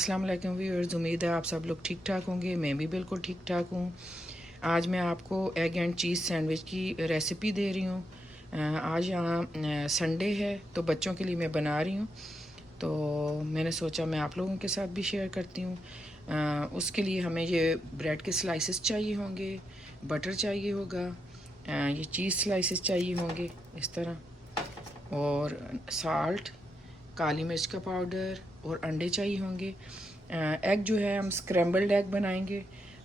अस्सलाम वालेकुम व्यूअर्स, उम्मीद है आप सब लोग ठीक ठाक होंगे। मैं भी बिल्कुल ठीक ठाक हूँ। आज मैं आपको एग एंड चीज़ सैंडविच की रेसिपी दे रही हूँ। आज यहाँ संडे है तो बच्चों के लिए मैं बना रही हूँ, तो मैंने सोचा मैं आप लोगों के साथ भी शेयर करती हूँ। उसके लिए हमें ये ब्रेड के स्लाइसेस चाहिए होंगे, बटर चाहिए होगा, ये चीज़ स्लाइसेस चाहिए होंगे इस तरह, और साल्ट, काली मिर्च का पाउडर और अंडे चाहिए होंगे। एग जो है हम स्क्रैम्बल्ड एग बनाएंगे,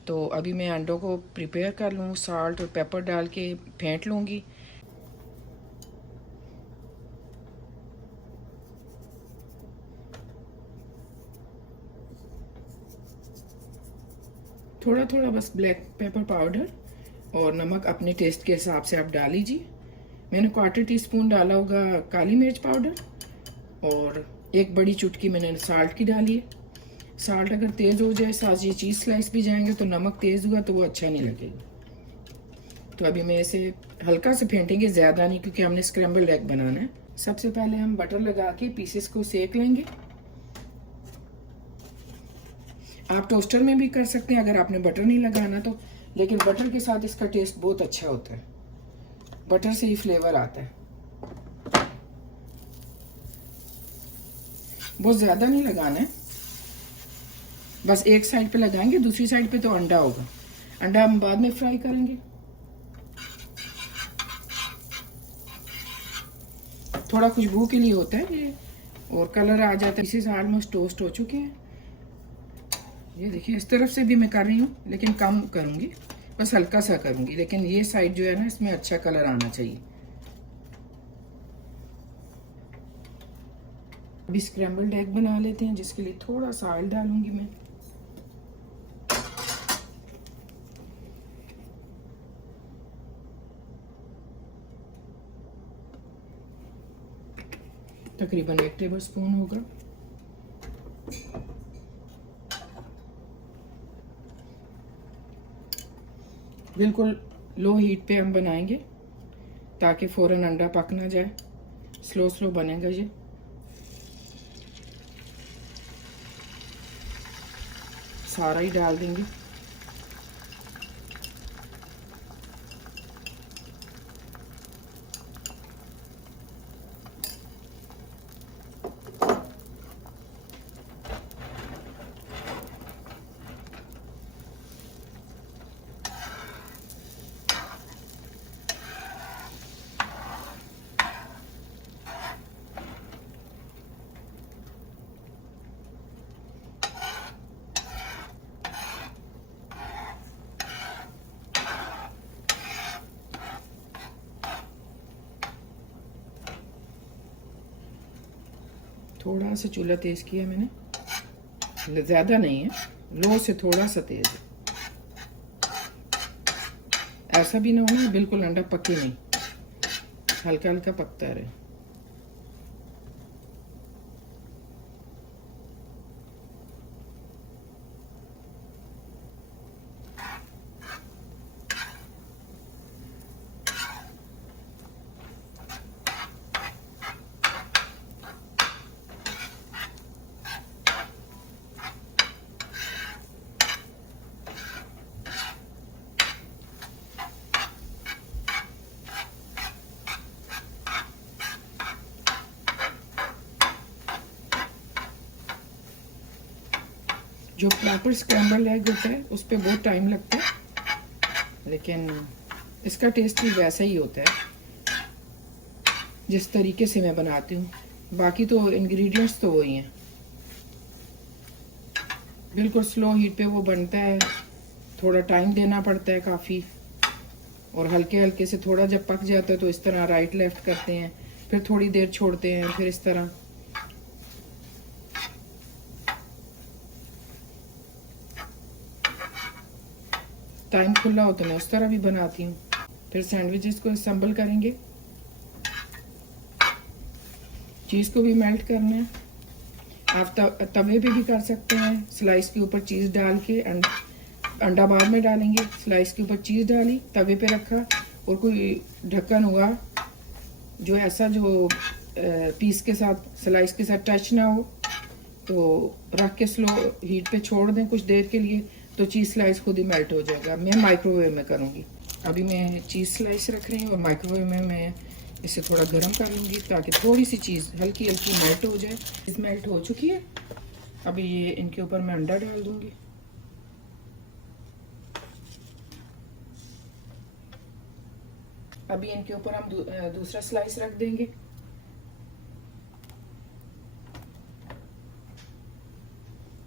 तो अभी मैं अंडों को प्रिपेयर कर लूँ, साल्ट और पेपर डाल के फेंट लूँगी। थोड़ा थोड़ा बस ब्लैक पेपर पाउडर और नमक अपने टेस्ट के हिसाब से आप डाल लीजिए। मैंने 1/4 टीस्पून डाला होगा काली मिर्च पाउडर और 1 बड़ी चुटकी मैंने साल्ट की डाली है। साल्ट अगर तेज़ हो जाए, साथ ये चीज़ स्लाइस भी जाएंगे तो नमक तेज़ हुआ तो वो अच्छा नहीं लगेगा। तो अभी मैं इसे हल्का से फेंटेंगे, ज़्यादा नहीं, क्योंकि हमने स्क्रैम्बल्ड एग बनाना है। सबसे पहले हम बटर लगा के पीसेस को सेक लेंगे। आप टोस्टर में भी कर सकते हैं अगर आपने बटर नहीं लगाना तो, लेकिन बटर के साथ इसका टेस्ट बहुत अच्छा होता है। बटर से ही फ्लेवर आता है। बहुत ज़्यादा नहीं लगाना है, बस एक साइड पे लगाएंगे, दूसरी साइड पे तो अंडा होगा। अंडा हम बाद में फ्राई करेंगे। थोड़ा खुशबू के लिए होता है ये, और कलर आ जाता है। पीसेस ऑलमोस्ट टोस्ट हो चुके हैं। ये देखिए, इस तरफ से भी मैं कर रही हूँ, लेकिन कम करूँगी, बस हल्का सा करूँगी, लेकिन ये साइड जो है ना, इसमें अच्छा कलर आना चाहिए। अभी स्क्रैम्बल्ड एग बना लेते हैं, जिसके लिए थोड़ा सा ऑयल डालूंगी मैं। तकरीबन 1 टेबल स्पून होगा। बिल्कुल लो हीट पे हम बनाएंगे ताकि फ़ौरन अंडा पक ना जाए। स्लो स्लो बनेगा ये। सारा ही डाल देंगे। थोड़ा सा चूल्हा तेज़ किया मैंने, ज़्यादा नहीं है, लो से थोड़ा सा तेज़ है। ऐसा भी ना हो ना बिल्कुल अंडा पके नहीं, हल्का हल्का पकता रहे। जो प्रॉपर स्क्रैम्बल एग होता है उस पर बहुत टाइम लगता है, लेकिन इसका टेस्ट भी वैसा ही होता है जिस तरीके से मैं बनाती हूँ। बाकी तो इंग्रेडिएंट्स तो वही हैं। बिल्कुल स्लो हीट पे वो बनता है, थोड़ा टाइम देना पड़ता है काफ़ी, और हल्के हल्के से थोड़ा जब पक जाता है तो इस तरह राइट लेफ्ट करते हैं, फिर थोड़ी देर छोड़ते हैं, फिर इस तरह। टाइम खुला हो तो मैं उस तरह भी बनाती हूँ। फिर सैंडविचेस को असम्बल करेंगे। चीज़ को भी मेल्ट करना है। आप तवे पे भी कर सकते हैं, स्लाइस के ऊपर चीज़ डाल के। अंडा बाद में डालेंगे, स्लाइस के ऊपर चीज़ डाली, तवे पे रखा, और कोई ढक्कन हुआ जो ऐसा जो पीस के साथ, स्लाइस के साथ टच ना हो, तो रख के स्लो हीट पे छोड़ दें कुछ देर के लिए, तो चीज़ स्लाइस खुद ही मेल्ट हो जाएगा। मैं माइक्रोवेव में करूँगी। अभी मैं चीज़ स्लाइस रख रही हूँ और माइक्रोवेव में मैं इसे थोड़ा गर्म कर लूँगी ताकि थोड़ी सी चीज़ हल्की हल्की मेल्ट हो जाए। चीज़ मेल्ट हो चुकी है। अभी ये इनके ऊपर मैं अंडा डाल दूँगी। अभी इनके ऊपर हम दूसरा स्लाइस रख देंगे।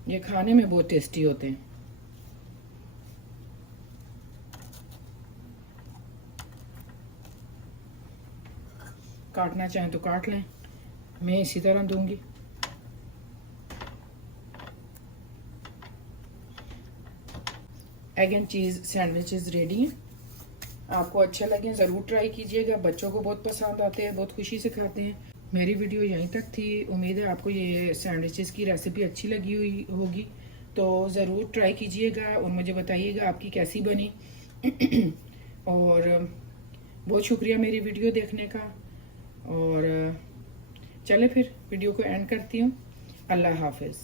ये खाने में बहुत टेस्टी होते हैं। काटना चाहें तो काट लें, मैं इसी तरह दूंगी। Egg and cheese sandwiches ready हैं। आपको अच्छे लगे ज़रूर ट्राई कीजिएगा। बच्चों को बहुत पसंद आते हैं, बहुत खुशी से खाते हैं। मेरी वीडियो यहीं तक थी। उम्मीद है आपको ये सैंडविचेस की रेसिपी अच्छी लगी हुई होगी, तो ज़रूर ट्राई कीजिएगा और मुझे बताइएगा आपकी कैसी बनी। और बहुत शुक्रिया मेरी वीडियो देखने का। और चले फिर वीडियो को एंड करती हूँ। अल्लाह हाफिज़।